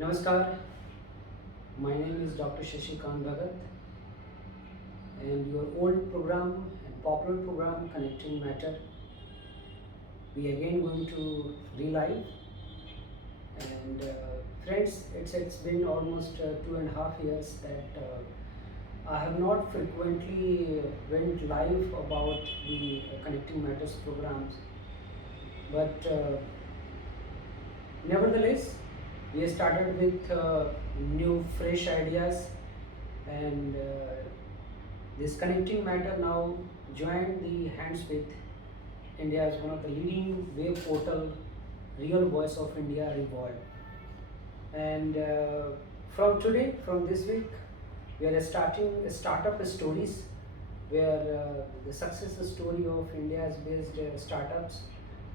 Namaskar, my name is Dr. Shashikant Bhagat and your old program and popular program Connecting Matter we again going to relive and friends it's been almost 2.5 years that I have not frequently went live about the Connecting Matters programs but nevertheless we started with new fresh ideas and this Connecting Matter now joined the hands with India as one of the leading web portal, Real Voice of India Revolve. And from today, from this week, we are starting startup stories where the success story of India's based startups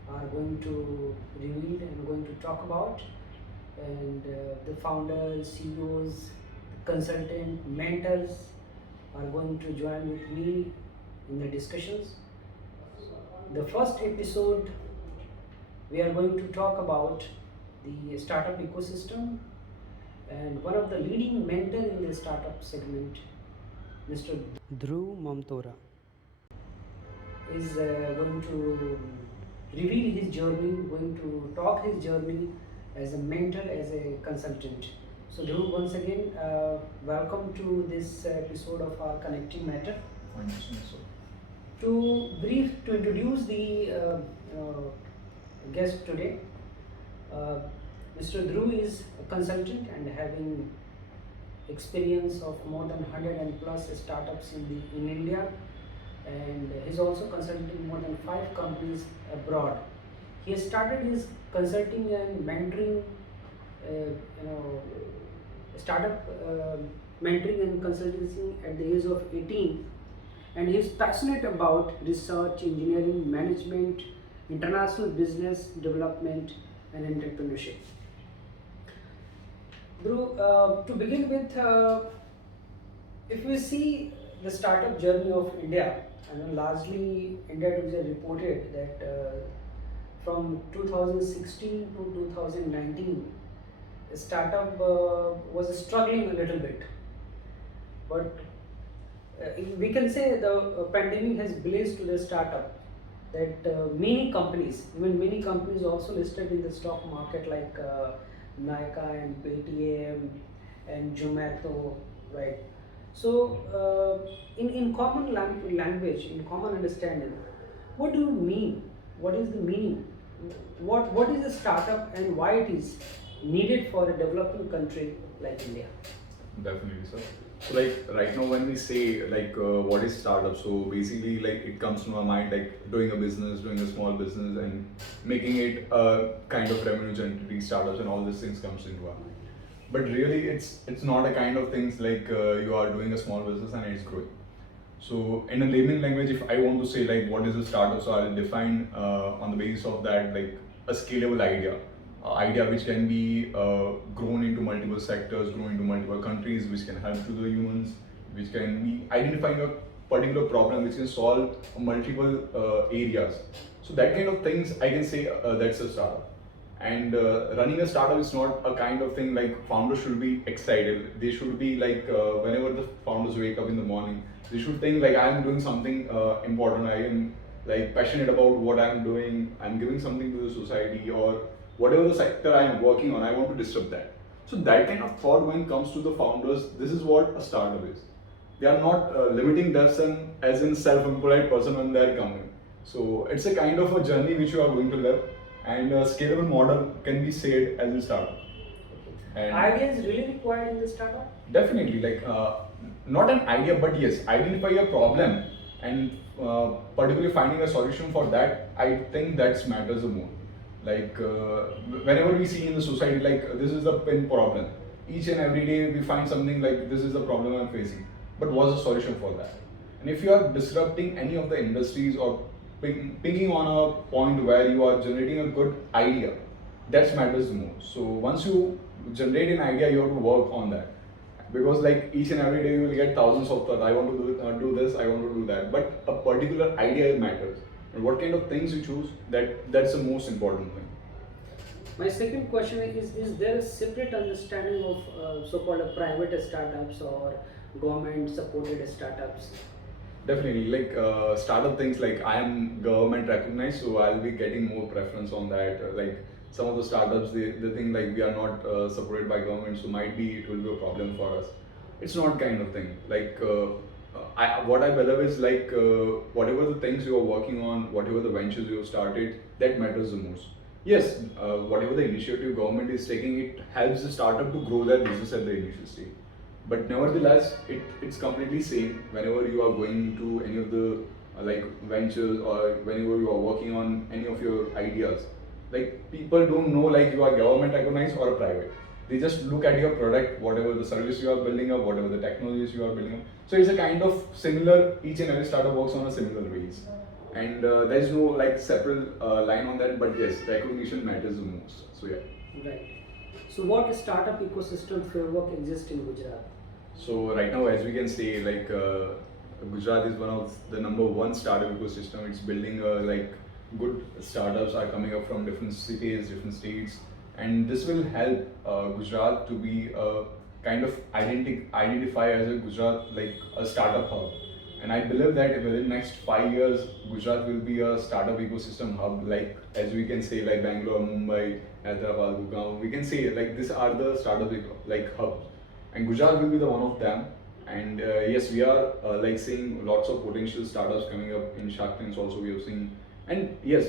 are going to reveal and going to talk about. And the founders, CEOs, consultant, mentors are going to join with me in the discussions. The first episode, we are going to talk about the startup ecosystem and one of the leading mentor in the startup segment, Mr. Dhruv Mamtora, is going to reveal his journey, going to talk his journey as a mentor, as a consultant. So Dhruv, once again, welcome to this episode of our Connecting Matter. Thank you so much, sir. To introduce the guest today, uh, Mr. Dhruv is a consultant and having experience of more than 100 and plus startups in India, and he's also consulting more than 5 companies abroad. He has started his consulting and mentoring, startup mentoring and consultancy at the age of 18, and he is passionate about research, engineering, management, international business development, and entrepreneurship. Dhruv, to begin with, if we see the startup journey of India, largely India Today reported that from 2016 to 2019, the startup was struggling a little bit, but we can say the pandemic has blazed to the startup that many companies, even many companies also listed in the stock market like Nika and Paytm and Zomato, right? So, in common language, in common understanding, what do you mean? What is the meaning? What is a startup and why it is needed for a developing country like India? Definitely, sir. So, like right now, when we say what is startup, so basically like it comes to our mind like doing a business, doing a small business, and making it a kind of revenue generating startups, and all these things comes into our mind. But really, it's not a kind of things like you are doing a small business and it's growing. So, in a layman language, if I want to say like what is a startup, so I'll define on the basis of that like a scalable idea which can be grown into multiple sectors, grown into multiple countries, which can help to the humans, which can be identifying a particular problem which can solve multiple areas. So that kind of things I can say that's a startup. And running a startup is not a kind of thing like founders should be excited. They should be like whenever the founders wake up in the morning, they should think like I am doing something important. I am like passionate about what I am doing. I'm giving something to the society or whatever the sector I am working on. I want to disrupt that. So that kind of thought when it comes to the founders, this is what a startup is. They are not limiting themselves as in self-employed person when they are coming. So it's a kind of a journey which you are going to live, and a scalable model can be said as a startup. And idea is really required in the startup? Definitely, like not an idea, but yes, identify a problem and particularly finding a solution for that. I think that matters the more. Like whenever we see in the society, like this is the pin problem. Each and every day we find something like this is the problem I'm facing. But what's the solution for that? And if you are disrupting any of the industries or picking on a point where you are generating a good idea, that matters the most. So once you generate an idea, you have to work on that, because like each and every day you will get thousands of thoughts. I want to do this, I want to do that, but a particular idea matters, and what kind of things you choose, that's the most important thing. My second question is there a separate understanding of so-called private startups or government-supported startups? Definitely, like startup things, like I am government recognized, so I'll be getting more preference on that. Like some of the startups, they think like we are not supported by government, so might be it will be a problem for us. It's not kind of thing. Like what I believe is like whatever the things you are working on, whatever the ventures you have started, that matters the most. Yes, whatever the initiative government is taking, it helps the startup to grow their business at the initial stage. But nevertheless, it's completely same whenever you are going to any of the like ventures, or whenever you are working on any of your ideas. Like people don't know like you are government recognized or a private. They just look at your product, whatever the service you are building up, whatever the technologies you are building up. So it's a kind of similar. Each and every startup works on a similar ways, and there is no like separate line on that. But yes, recognition matters the most. So yeah. Right. So what startup ecosystem framework exists in Gujarat? So right now, as we can say, like Gujarat is one of the number one startup ecosystem. It's building like good startups are coming up from different cities, different states, and this will help Gujarat to be a kind of identify as a Gujarat like a startup hub. And I believe that within next 5 years, Gujarat will be a startup ecosystem hub. Like as we can say, like Bangalore, Mumbai, Hyderabad, Gurgaon. We can say like these are the startup like hubs, and Gujarat will be the one of them. And yes, we are like seeing lots of potential startups coming up in Shark Tanks. Also, we have seen, and yes,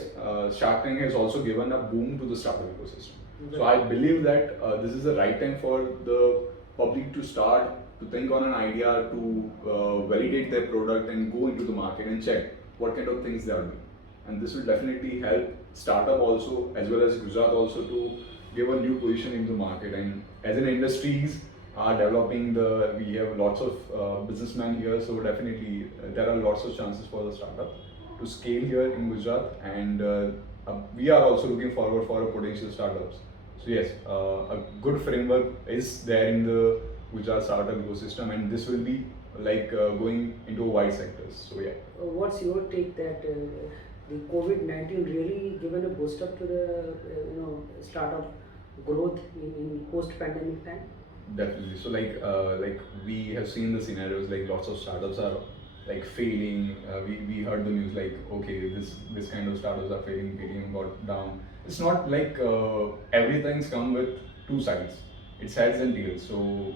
Shark Tank has also given a boom to the startup ecosystem. So I believe that this is the right time for the public to start to think on an idea, to validate their product and go into the market and check what kind of things they are doing. And this will definitely help startup also as well as Gujarat also to give a new position in the market. And as an industries are developing, the we have lots of businessmen here, so definitely there are lots of chances for the startup to scale here in Gujarat. And we are also looking forward for a potential startups. So yes, a good framework is there in the Gujarat startup ecosystem, and this will be like going into wide sectors. So yeah. What's your take that the COVID-19 really given a boost up to the startup growth in post-pandemic time? Definitely. So like we have seen the scenarios like lots of startups are like failing. We heard the news like okay, this kind of startups are failing, Paytm got down. It's not like everything's come with two sides. It's heads and tails. So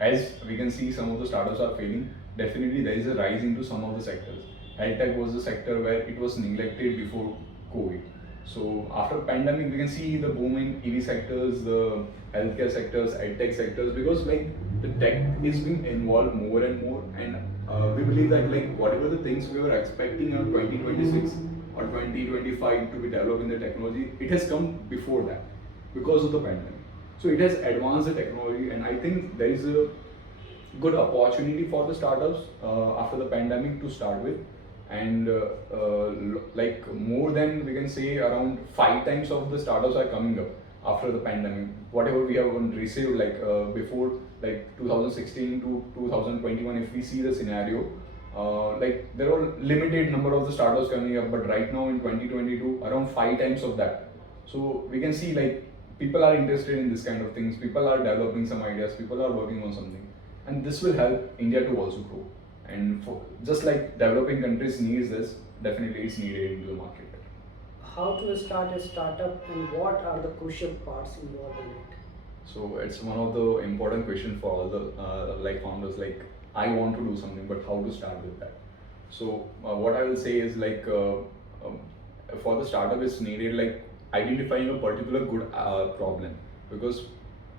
as we can see, some of the startups are failing. Definitely, there is a rise into some of the sectors. Health tech was the sector where it was neglected before COVID. So after pandemic, we can see the boom in EV sectors, the healthcare sectors, edtech sectors, because like the tech is being involved more and more, and we believe that like whatever the things we were expecting in 2026 or 2025 to be developed in the technology, it has come before that because of the pandemic. So it has advanced the technology, and I think there is a good opportunity for the startups after the pandemic to start with. And like more than we can say around 5 times of the startups are coming up after the pandemic. Whatever we have received like before like 2016 to 2021, if we see the scenario, like there are limited number of the startups coming up, but right now in 2022 around 5 times of that. So we can see like people are interested in this kind of things, people are developing some ideas, people are working on something, and this will help India to also grow. And for just like developing countries needs this, definitely it's needed into the market. How to start a startup and what are the crucial parts involved in it? So it's one of the important questions for all the like founders. Like I want to do something, but how to start with that? So what I will say is like for the startup, it's needed like identifying a particular good problem, because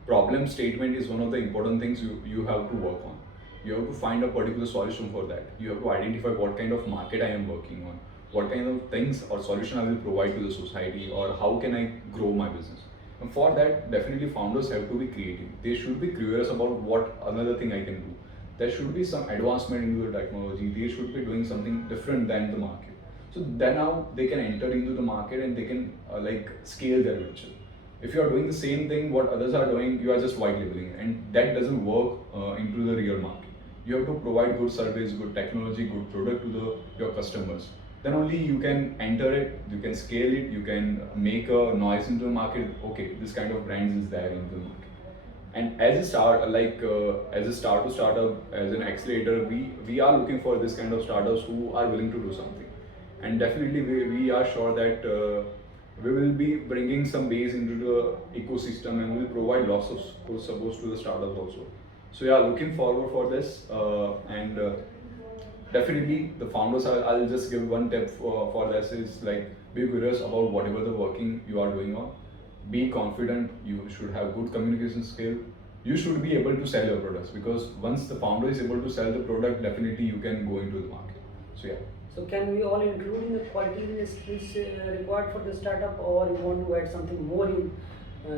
problem statement is one of the important things you have to work on. You have to find a particular solution for that. You have to identify what kind of market I am working on, what kind of things or solution I will provide to the society, or how can I grow my business. And for that, definitely founders have to be creative. They should be curious about what another thing I can do. There should be some advancement into the technology. They should be doing something different than the market. So then now they can enter into the market and they can like scale their venture. If you are doing the same thing what others are doing, you are just white labeling, and that doesn't work into the real market. You have to provide good service, good technology, good product to your customers. then only you can enter it, you can scale it, you can make a noise into the market. Okay, this kind of brands is there into the market. And as a start, as a start to startup, as an accelerator, we are looking for this kind of startups who are willing to do something. And definitely we are sure that we will be bringing some base into the ecosystem and will provide lots of support to the startups also. So yeah, looking forward for this, and definitely the founders I'll just give one tip for this is like be curious about whatever the working you are doing on. Be confident, you should have good communication skill, you should be able to sell your products, because once the founder is able to sell the product, definitely you can go into the market. So yeah. So can we all include in the quality in the skills required for the startup, or you want to add something more in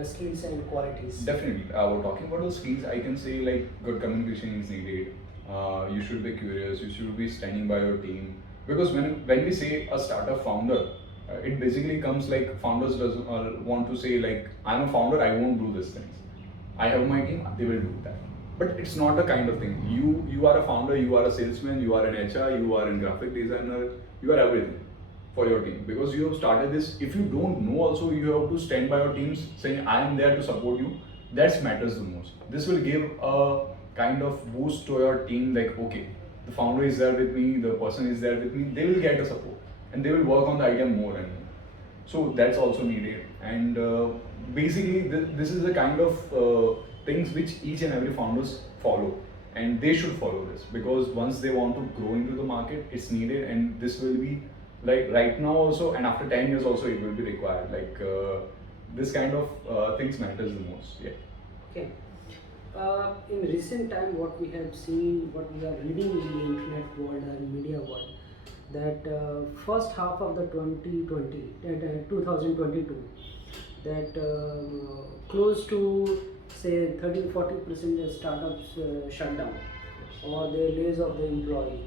skills and qualities? Definitely. We're talking about the skills. I can say like good communication is needed. You should be curious. You should be standing by your team. Because when we say a startup founder, it basically comes like founders does want to say like I'm a founder. I won't do these things. I have my team. They will do that. But it's not the kind of thing. You are a founder. You are a salesman. You are an HR. You are a graphic designer. You are everything for your team, because you have started this. If you don't know also, you have to stand by your teams saying I am there to support you. That matters the most. This will give a kind of boost to your team, like okay, the founder is there with me, the person is there with me, they will get the support and they will work on the idea more and more. So that's also needed. And basically this is the kind of things which each and every founders follow, and they should follow this, because once they want to grow into the market, it's needed. And this will be like right now also, and after 10 years also it will be required. Like this kind of things matters the most. Yeah. Okay. In recent time, what we have seen, what we are reading in the internet world and media world, that first half of the 2020, 2022, that close to say 30-40% of startups shut down, or they lays off the employee.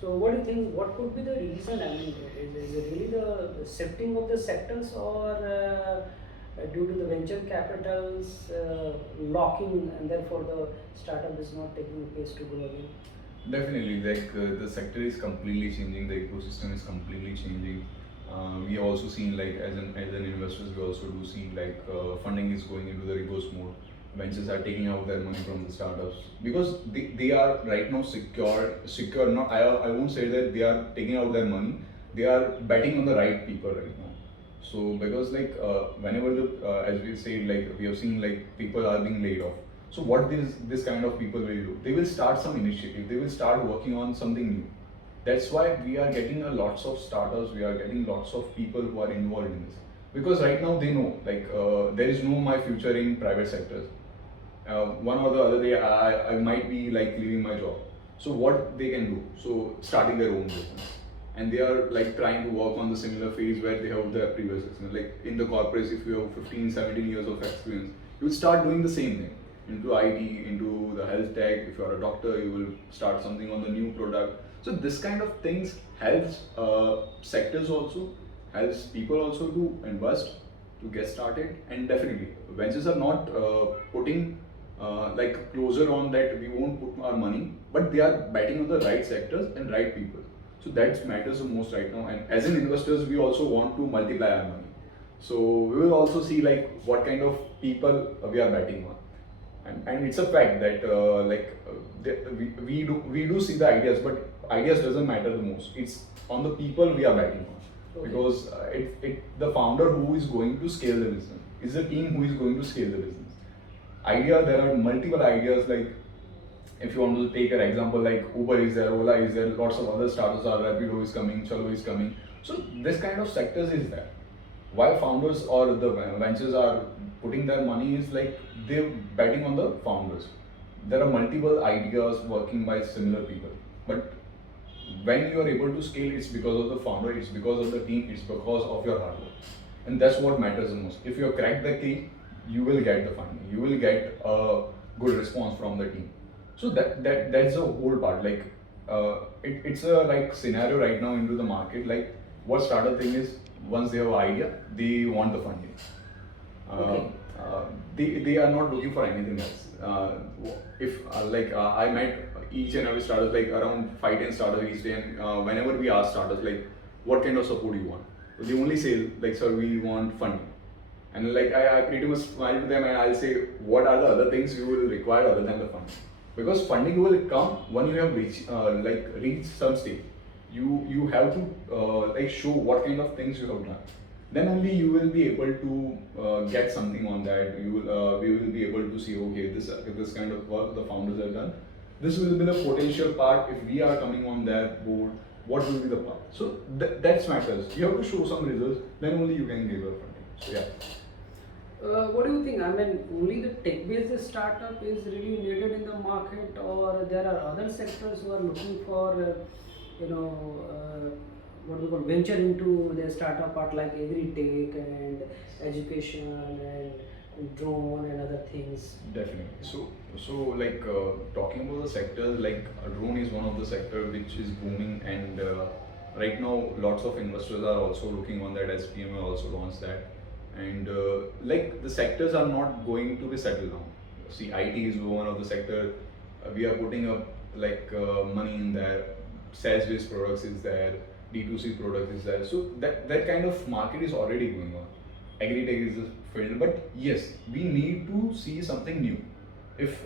So what do you think, what could be the reason? I mean, is it really the shifting of the sectors, or due to the venture capitals locking, and therefore the startup is not taking the pace to grow again? Definitely, like the sector is completely changing, the ecosystem is completely changing. We have also seen like as an investors, we also do see like funding is going into the reverse mode. Ventures are taking out their money from the startups because they are right now secure. Not I won't say that they are taking out their money. They are betting on the right people right now. So because like whenever the as we say, like we have seen like people are being laid off. So what this kind of people will do? They will start some initiative. They will start working on something new. That's why we are getting a lots of startups. We are getting lots of people who are involved in this, because right now they know like there is no my future in private sectors. One or the other day I might be like leaving my job. So what they can do? So starting their own business, and they are like trying to work on the similar phase where they have their previous experience. Like in the corporates, if you have 15, 17 years of experience, you will start doing the same thing into IT, into the health tech. If you are a doctor, you will start something on the new product. So this kind of things helps sectors also, helps people also to invest, to get started. And definitely ventures are not putting like closer on that we won't put our money, but they are betting on the right sectors and right people. So that matters the most right now. And as an investors, we also want to multiply our money. So we will also see like what kind of people we are betting on. And it's a fact that we do see the ideas, but ideas doesn't matter the most. It's on the people we are betting on, Okay. because the founder who is going to scale the business, is the team who is going to scale the business. Idea, there are multiple ideas. Like if you want to take an example, like Uber is there, Ola is there, lots of other startups are, Rapido is coming, Chalo is coming. So this kind of sectors is there. Why founders or the ventures are putting their money is like they're betting on the founders. There are multiple ideas working by similar people, but when you are able to scale, it's because of the founder, it's because of the team, it's because of your hard work, and that's what matters the most. If you crack the key, you will get the funding, you will get a good response from the team. So that's the whole part. Like it's a like scenario right now into the market. Like what startup thing is, once they have an idea, they want the funding. Okay. They are not looking for anything else. If I met each and every startup, like around 5-10 startups each day, and whenever we ask startups like what kind of support you want. So they only say like, sir, we want funding. And like I pretty much smile to them and I'll say, what are the other things you will require other than the funding? Because funding will come when you have reached some stage. You have to like show what kind of things you have done. Then only you will be able to get something on that. We will be able to see, okay, this kind of work the founders have done. This will be the potential part. If we are coming on that board, what will be the part? So that matters. You have to show some results. Then only you can give a funding. So yeah. What do you think? I mean, only the tech-based startup is really needed in the market, or there are other sectors who are looking for, what we call venture into their startup part like agri-tech and education and drone and other things. Definitely. So like talking about the sectors, like drone is one of the sector which is booming, and right now lots of investors are also looking on that. As PM also launched that, and like the sectors are not going to be settled down. See, IT is one of the sector. We are putting up like money in there. SaaS-based products is there. D2C product is there. So that kind of market is already going on. Agri-tech is a field, but yes, we need to see something new. If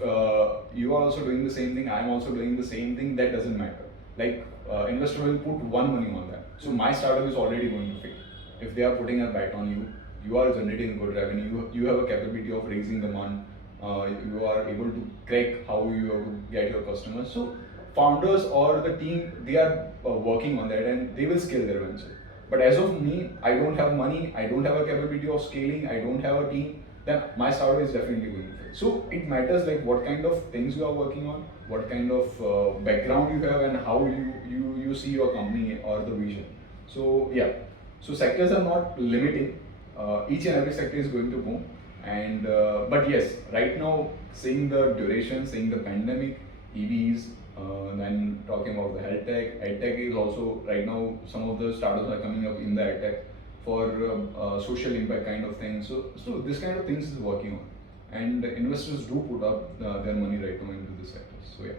you are also doing the same thing, I am also doing the same thing, that doesn't matter. Like investor will put one money on that. So my startup is already going to fail. If they are putting a bet on you, you are generating good revenue, you have a capability of raising the money, you are able to crack how you have to get your customers. So founders or the team, they are working on that and they will scale their venture. But as of me, I don't have money, I don't have a capability of scaling, I don't have a team, then my startup is definitely going to fail. So it matters like what kind of things you are working on, what kind of background you have, and how you see your company or the vision. So yeah, so sectors are not limiting. Each and every sector is going to boom. And but yes, right now seeing the duration, seeing the pandemic, EVs, then talking about the health tech, ed tech is also right now some of the startups are coming up in the ed tech for social impact kind of thing. So this kind of things is working on, and investors do put up their money right now into this sector. So yeah.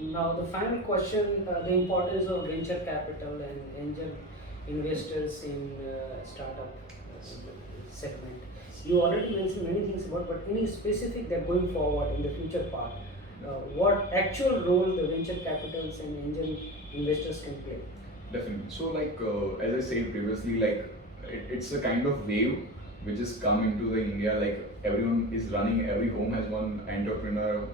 Now the final question: the importance of venture capital and angel investors in startup segment. You already mentioned many things about, but any specific that going forward in the future part, what actual role the venture capitals and angel investors can play? Definitely. So like as I said previously, like it's a kind of wave which has come into the India. Like everyone is running, every home has one entrepreneur.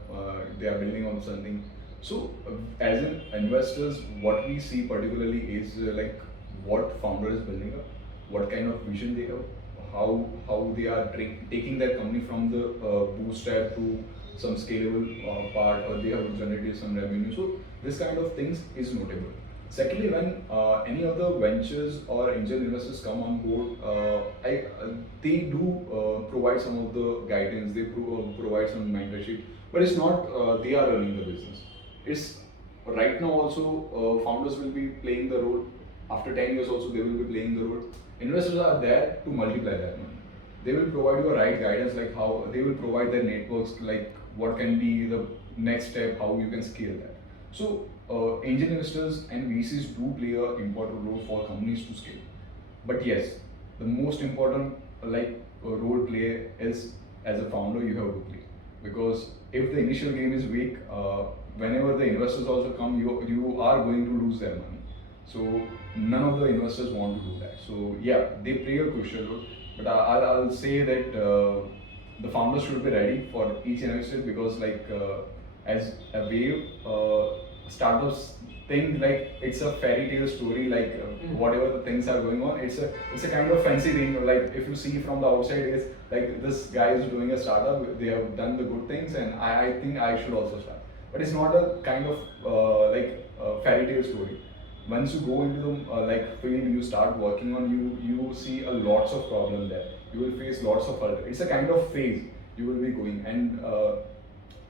They are building on something. So as in investors, what we see particularly is like what founder is building up, what kind of vision they have, how they are taking their company from the bootstrap to some scalable part, or they have generated some revenue. So this kind of things is notable. Secondly, when any other ventures or angel investors come on board, they do provide some of the guidance, they provide some mentorship, but it's not they are running the business. It's right now also founders will be playing the role. After 10 years also they will be playing the role. Investors are there to multiply that money. They will provide you a right guidance, like how they will provide their networks, like what can be the next step, how you can scale that. So angel investors and VCs do play an important role for companies to scale. But yes, the most important role play is as a founder you have to play, because if the initial game is weak, whenever the investors also come, you are going to lose their money. So none of the investors want to do that. So yeah, they play a crucial role. But I'll say that the founders should be ready for each investor, because as a wave, startups think like it's a fairy tale story, like whatever the things are going on, it's a kind of fancy thing. Like if you see from the outside, it's like this guy is doing a startup, they have done the good things, and I think I should also start. But it's not a kind of fairy tale story. Once you go into the field, you start working on, you see a lots of problem there. You will face lots of hurdles. It's a kind of phase you will be going, and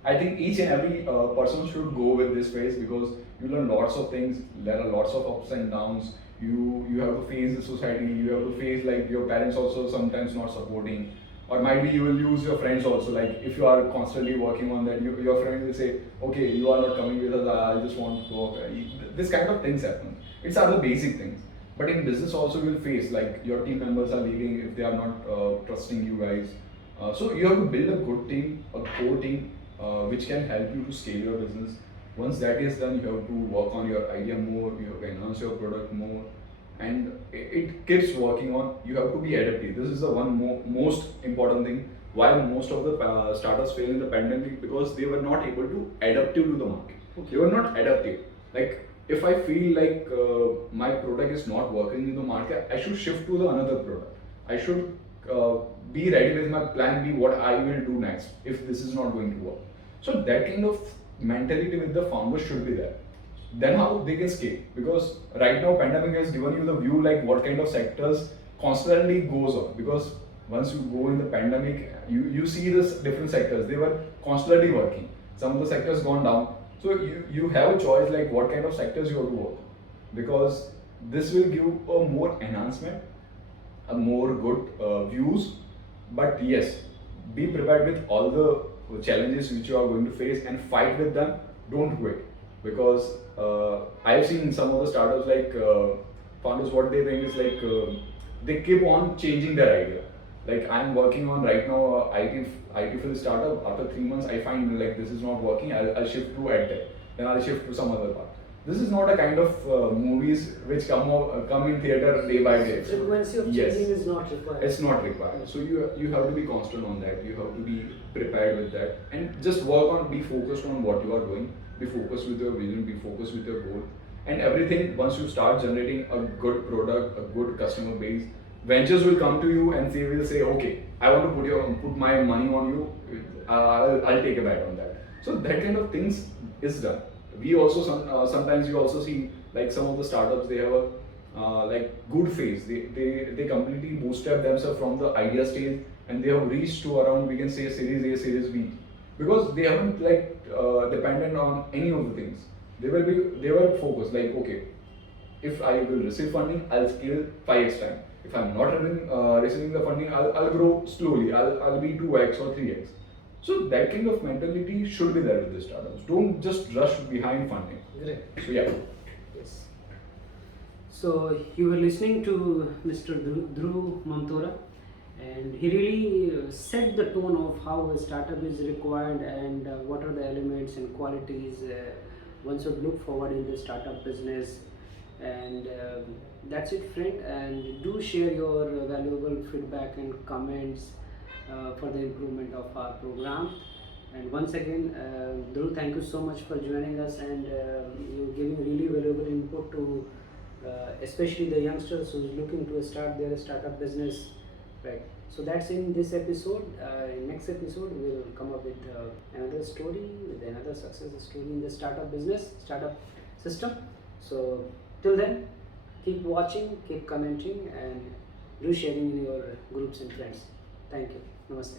I think each and every person should go with this phase, because you learn lots of things. There are lots of ups and downs. You have to face the society. You have to face like your parents also sometimes not supporting, or might be you will lose your friends also. Like if you are constantly working on that, your friend will say, okay, you are not coming with us, I just want to go. This kind of things happen. It's other basic things. But in business also you'll face like your team members are leaving if they are not trusting you guys. So you have to build a good team, a core team, which can help you to scale your business. Once that is done, you have to work on your idea more, you have to enhance your product more, and it keeps working on. You have to be adaptive. This is the one most important thing. Why most of the startups fail in the pandemic, because they were not able to adaptive to the market. They were not adaptive. Like if I feel like my product is not working in the market, I should shift to the another product. I should be ready with my plan B, what I will do next if this is not going to work. So that kind of mentality with the founders should be there. Then how they can scale? Because right now pandemic has given you the view like what kind of sectors constantly goes on. Because once you go in the pandemic, you see this different sectors. They were constantly working. Some of the sectors gone down. So you have a choice like what kind of sectors you have to work. Because this will give a more enhancement, a more good views. But yes, be prepared with all the challenges which you are going to face and fight with them. Don't quit, because I've seen some of the startups like founders, what they think is like they keep on changing their idea. Like I'm working on right now IT field startup. After 3 months, I find like this is not working. I'll shift to edtech. Then I'll shift to some other part. This is not a kind of movies which come in theater day by day. Frequency of Yes. changing is not required. It's not required. So you have to be constant on that. You have to be prepared with that, and just work on. Be focused on what you are doing. Be focused with your vision. Be focused with your goal, and everything. Once you start generating a good product, a good customer base, ventures will come to you and they will say, okay, I want to put my money on you. I'll take a bet on that. So that kind of things is done. We also sometimes you also see like some of the startups, they have a like good phase. They completely bootstrap themselves from the idea stage, and they have reached to around, we can say, series A, series B, because they haven't like dependent on any of the things. They were focused like, okay, if I will receive funding, I'll scale 5x time. If I'm not receiving the funding, I'll grow slowly. I'll be 2x or 3x. So that kind of mentality should be there with the startups. Don't just rush behind funding. Great. So yeah. Yes. So you were listening to Mr. Dhruv Mamtora, and he really set the tone of how a startup is required and what are the elements and qualities one should look forward in the startup business. And that's it, friend. And do share your valuable feedback and comments for the improvement of our program. And once again, Dhruv, thank you so much for joining us, and you're giving really valuable input to especially the youngsters who's looking to start their startup business, right? So that's in this episode. In next episode, we'll come up with another story, with another success story in the startup business, startup system. So till then, keep watching, keep commenting, and do sharing in your groups and friends. Thank you. Namaste.